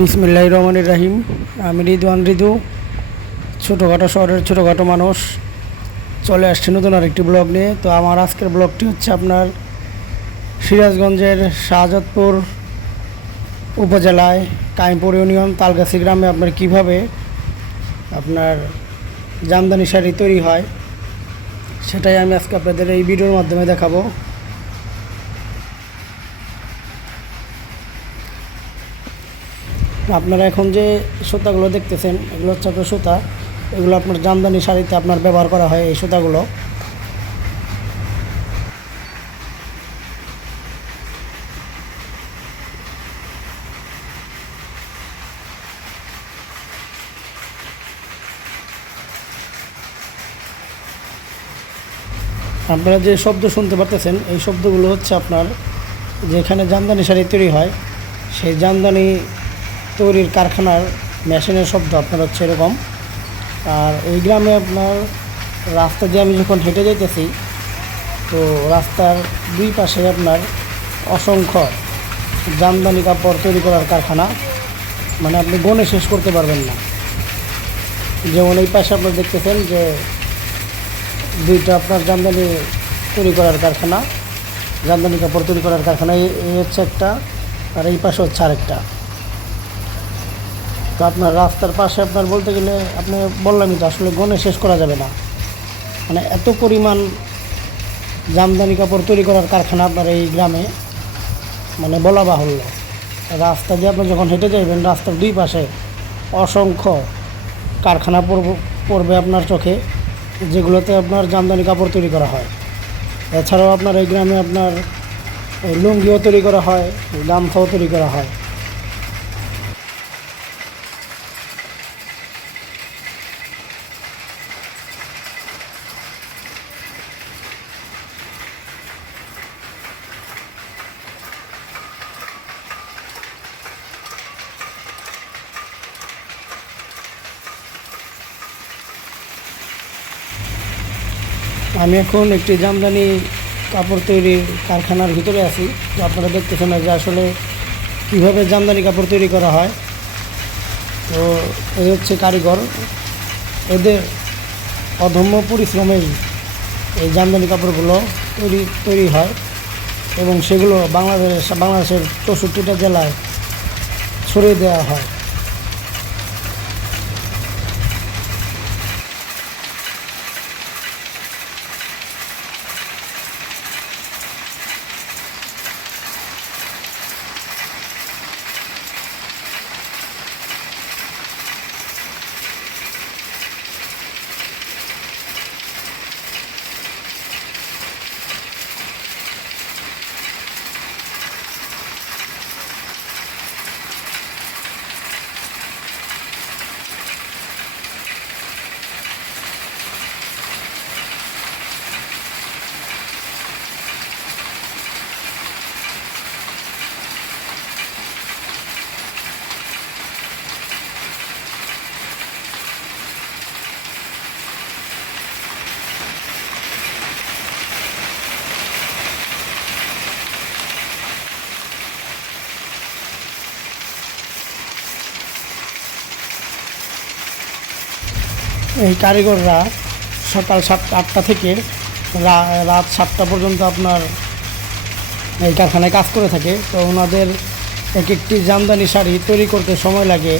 বিসমিল্লাহ রহমান রাহিম। আমি রিদওয়ান রিদু, ছোটোখাটো শহরের ছোটোখাটো মানুষ। চলে আসছে নতুন আরেকটি ব্লগ নিয়ে। তো আমার আজকের ব্লগটি হচ্ছে আপনার সিরাজগঞ্জের শাহজাদপুর উপজেলায় কাইমপুর ইউনিয়ন, তালগাছি গ্রামে আপনার কীভাবে আপনার জামদানি শাড়ি তৈরি হয়, সেটাই আমি আজকে আপনাদের এই ভিডিওর মাধ্যমে দেখাবো। আপনারা এখন যে সুতাগুলো দেখতেছেন, এগুলো হচ্ছে আপনার সুতা। এগুলো আপনার জামদানি শাড়িতে আপনার ব্যবহার করা হয় এই সুতাগুলো। আপনারা যে শব্দ শুনতে পারতেছেন, এই শব্দগুলো হচ্ছে আপনার যেখানে জামদানি শাড়ি তৈরি হয়, সেই জামদানি তৈরির কারখানার মেশিনের শব্দ আপনার হচ্ছে এরকম। আর এই গ্রামে আপনার রাস্তা দিয়ে আমি যখন হেঁটে যাইতেছি, তো রাস্তার দুই পাশে আপনার অসংখ্য জামদানি কাপড় তৈরি করার কারখানা। মানে আপনি গনে শেষ করতে পারবেন না। যেমন এই পাশে আপনার দেখতেছেন যে দুইটা আপনার জামদানি তৈরি করার কারখানা, জামদানি কাপড় তৈরি করার কারখানা এই হচ্ছে একটা, আর এই পাশে হচ্ছে আরেকটা। তো আপনার রাস্তার পাশে আপনার বলতে গেলে আপনি বললামই তো, আসলে গনে শেষ করা যাবে না। মানে এত পরিমাণ জামদানি কাপড় তৈরি করার কারখানা আপনার এই গ্রামে মানে বলা বাহুল্য। রাস্তা দিয়ে আপনি যখন হেঁটে যাবেন রাস্তার দুই পাশে অসংখ্য কারখানা পড়ব- আপনার চোখে, যেগুলোতে আপনার জামদানি কাপড় তৈরি করা হয়। এছাড়াও আপনার এই গ্রামে আপনার লুঙ্গিও তৈরি করা হয়, গামছাও তৈরি করা হয়। আমি এখন একটি জামদানি কাপড় তৈরি কারখানার ভিতরে আছি। তো আপনারা দেখতেছেন যে আসলে কীভাবে জামদানি কাপড় তৈরি করা হয়। তো এই হচ্ছে কারিগর। এদের অধম্য পরিশ্রমেই এই জামদানি কাপড়গুলো তৈরি তৈরি হয় এবং সেগুলো বাংলাদেশ, বাংলাদেশের চৌষট্টিটা জেলায় ছড়িয়ে দেওয়া হয়। এই কারিগররা সকাল সাতটা আটটা থেকে রাত সাতটা পর্যন্ত আপনার এই কারখানায় কাজ করে থাকে। তো ওনাদের এক একটি জামদানি শাড়ি তৈরি করতে সময় লাগে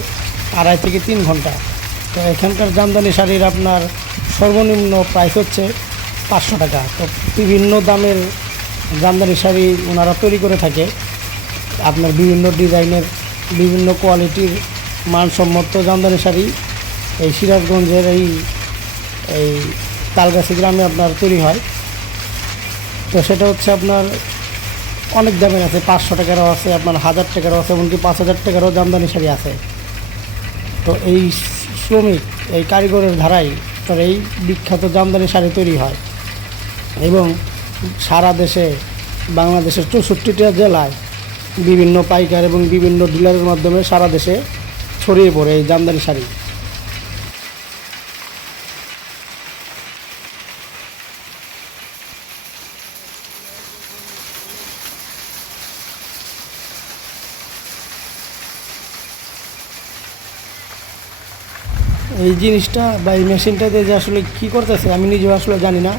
আড়াই থেকে তিন ঘণ্টা। তো এখানকার জামদানি শাড়ির আপনার সর্বনিম্ন প্রাইস হচ্ছে পাঁচশো টাকা। তো বিভিন্ন দামের জামদানি শাড়ি ওনারা তৈরি করে থাকে। আপনার বিভিন্ন ডিজাইনের বিভিন্ন কোয়ালিটির মানসম্মত জামদানি শাড়ি এই সিরাজগঞ্জের এই এই তালগাছি গ্রামে আপনার তৈরি হয়। তো সেটা হচ্ছে আপনার অনেক দামের আছে, পাঁচশো টাকারও আছে, আপনার হাজার টাকারও আছে, এমনকি পাঁচ হাজার টাকারও জামদানি শাড়ি আছে। তো এই শ্রমিক, এই কারিগরের ধারাই তার এই বিখ্যাত জামদানি শাড়ি তৈরি হয়। এবং সারা দেশে, বাংলাদেশের চৌষট্টিটা জেলায় বিভিন্ন পাইকার এবং বিভিন্ন ডিলারের মাধ্যমে সারা দেশে ছড়িয়ে পড়ে এই জামদানি শাড়ি। এই জিনিসটা বা এই মেশিনটাতে যে আসলে কী করতেছে, আমি নিজেও আসলে জানি না।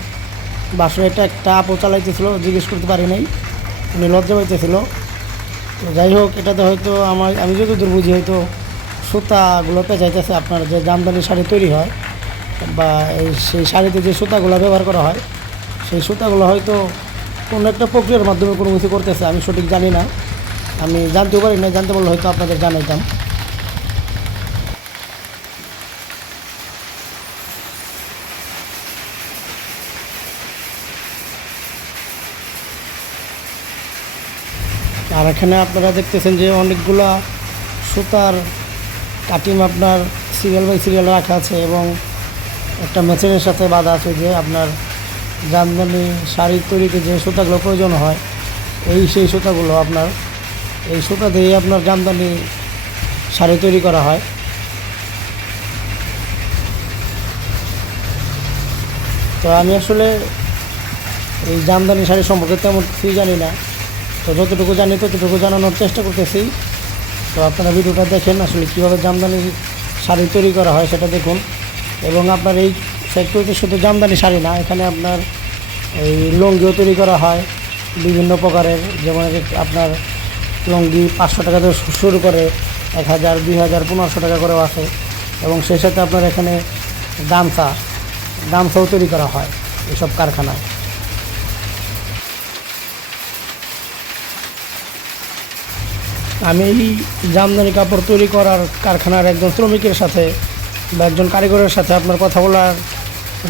বাসায় এটা একটা আপও চালাইতেছিল, জিজ্ঞেস করতে পারি নাই। উনি লজ্জা পাইতেছিল। তো যাই হোক, এটাতে হয়তো আমার, আমি যতদূর বুঝি হয়তো সুতাগুলো পেঁচাইতেছে আপনার যে জামদানি শাড়ি তৈরি হয় বা এই সেই শাড়িতে যে সুতাগুলো ব্যবহার করা হয়, সেই সুতাগুলো হয়তো কোনো একটা প্রক্রিয়ার মাধ্যমে কোনো কিছু করতেছে, আমি সঠিক জানি না। আমি জানতেও পারি না জানতে পারলে হয়তো আপনাদের জানাইতাম। আর এখানে আপনারা দেখতেছেন যে অনেকগুলা সুতার কাটিং আপনার সিরিয়াল বাই সিরিয়াল রাখা আছে এবং একটা মেশিনের সাথে বাঁধা আছে যে আপনার জামদানি শাড়ি তৈরিতে যে সুতাগুলো প্রয়োজন হয়, এই সেই সুতাগুলো আপনার, এই সুতা দিয়ে আপনার জামদানি শাড়ি তৈরি করা হয়। তো আমি আসলে এই জামদানি শাড়ি সম্পর্কে তেমন কিছুই জানি না। তো যতটুকু জানি, ততটুকু জানানোর চেষ্টা করতেছি। তো আপনারা ভিডিওটা দেখেন, আসলে কীভাবে জামদানি শাড়ি তৈরি করা হয় সেটা দেখুন। এবং আপনার এই ফ্যাক্টরিতে শুধু জামদানি শাড়ি না, এখানে আপনার এই লুঙ্গিও তৈরি করা হয়, বিভিন্ন প্রকারের। যেমন আপনার লুঙ্গি পাঁচশো টাকা থেকে শুরু করে এক হাজার, দুই হাজার, পনেরোশো টাকা করেও আছে। এবং সেই সাথে আপনার এখানে গামছা, গামছাও তৈরি করা হয় এসব কারখানায়। আমি এই জামদানি কাপড় তৈরি করার কারখানার একজন শ্রমিকের সাথে বা একজন কারিগরের সাথে আপনার কথা বলার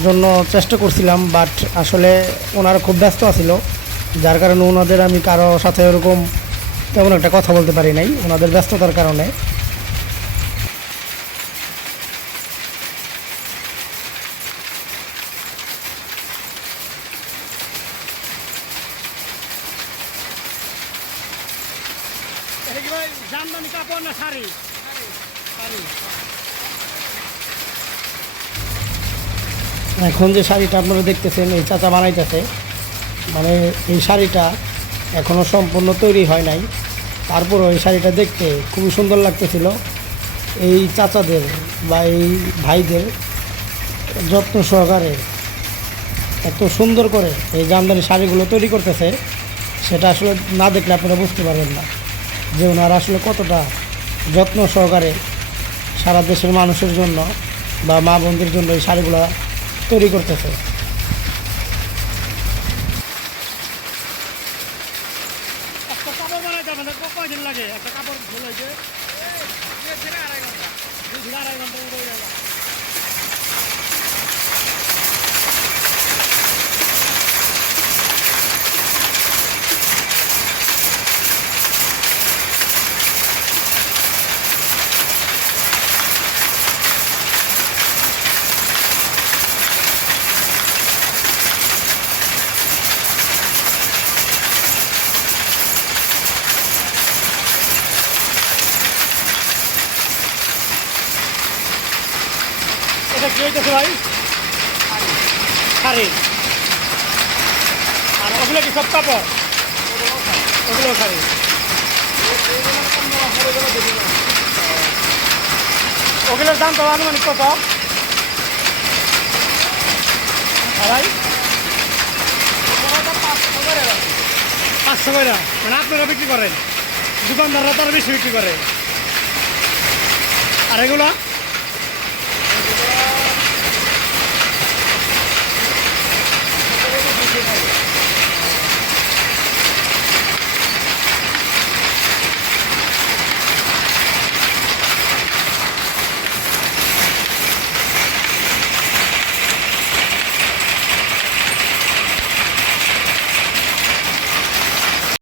জন্য চেষ্টা করছিলাম বাট আসলে ওনারা খুব ব্যস্ত আছিল। যার কারণে ওনাদের আমি কারও সাথে ওরকম তেমন একটা কথা বলতে পারি নাই, ওনাদের ব্যস্ততার কারণে। জামদানি কাপড় না শাড়ি? এখন যে শাড়িটা আপনারা দেখতেছেন, এই চাচা বানাইতেছে মানে এই শাড়িটা এখনও সম্পূর্ণ তৈরি হয় নাই। তারপরও এই শাড়িটা দেখতে খুবই সুন্দর লাগতেছিল। এই চাচাদের বা এই ভাইদের যত্ন সহকারে এত সুন্দর করে এই জামদানি শাড়িগুলো তৈরি করতেছে, সেটা আসলে না দেখলে আপনারা বুঝতে পারবেন না। যে ওনারা আসলে কতটা যত্ন সহকারে সারা দেশের মানুষের জন্য বা মা বোনদের জন্য এই শাড়িগুলো তৈরি করতেছে। লাগে? একটা কাপড় দুই থেকে আড়াই ঘণ্টা এটা কি ভাই। শাড়ি আর ওগুলো কি সব কাপড়? ওগুলো শাড়ি ওগুলোর দাম তো আনুমানিক কত? ভাই? পাঁচশো করে মানে আপনারা বিক্রি করেন। দোকানদাররা তারা বেশি বিক্রি করে। আর এগুলা?